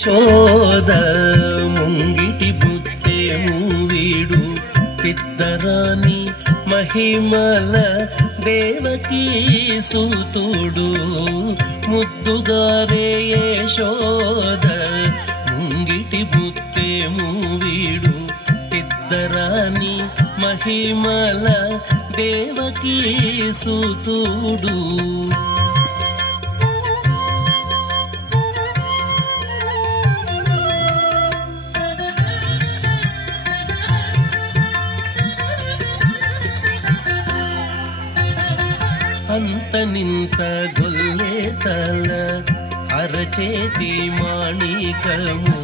శోద ముంగిటి బుద్ధేము వీడు తిద్దరాని మహిమల దేవకీ సూతుడు ముద్దుగారే యశోద ముంగిటి బుద్ధేము వీడు తిద్దరాని మహిమల దేవకీ సూతుడు అంత నింత గొల్లే తల అరచేతి మాణికము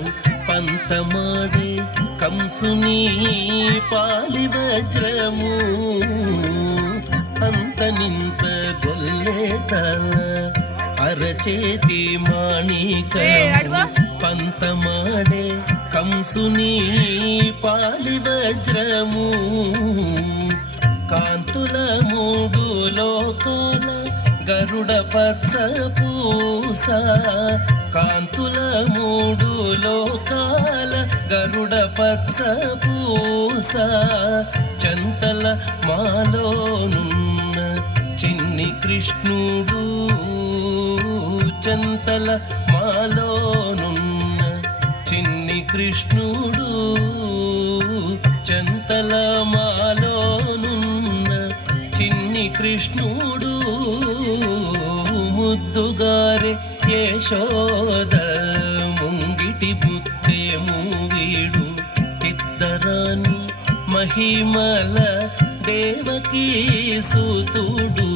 పంతమాడే కంసుని పాలి వజ్రము అంత నింత గొల్లే తల అరచేతి మాణికము పంతమాడే కంసుని పాలి వజ్రము కాంతుల మూడు లోకాల గరుడ పచ్చ పూస కాంతుల మూడు లోకాల గరుడ పచ్చ పూస చంతల మాలోనున్న చిన్ని కృష్ణుడు చంతల మాలోనున్న చిన్ని కృష్ణుడు చంతల మాలోనున్న చిన్ని కృష్ణుడు ముద్దుగారే యశోద ముంగిటి బుద్ధేము వీడు తిద్దరాని మహిమల దేవకీ సూతుడు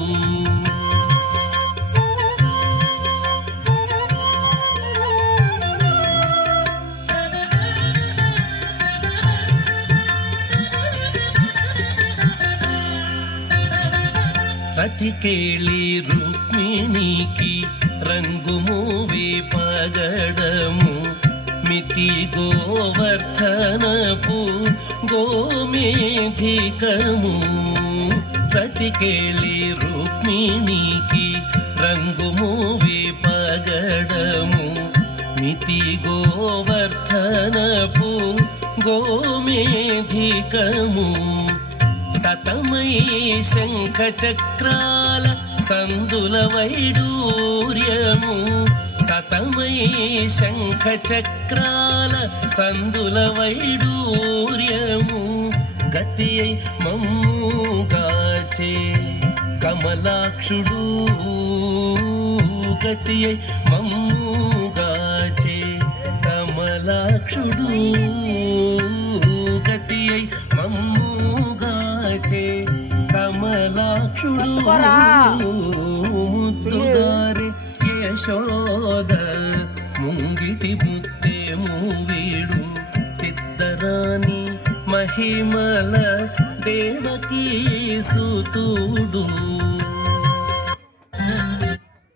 రతికేళి రుక్మిణికి రంగు మూవి పగడము మితి గోవర్ధనపు గోమేధికము రతికేళి రుక్మిణికి రంగు మూవి పగడము మితి గోవర్ధనపు గోమేధికము సతమై శంఖ చక్రాల సందుల వైడూర్యము సతమై శంఖ చక్రాల సందుల వైడూర్యము గతి మమ్ముగాచే కమలాక్షుడు గతి మమ్ముగాచే కమలాక్షుడు గతి మమ్ముగాచే కమలాక్షుడు ముద్దుగారి యశోద ముంగిటి బుద్ధేము వీడు తిద్దరాని మహిమల దేవకీ సూతుడు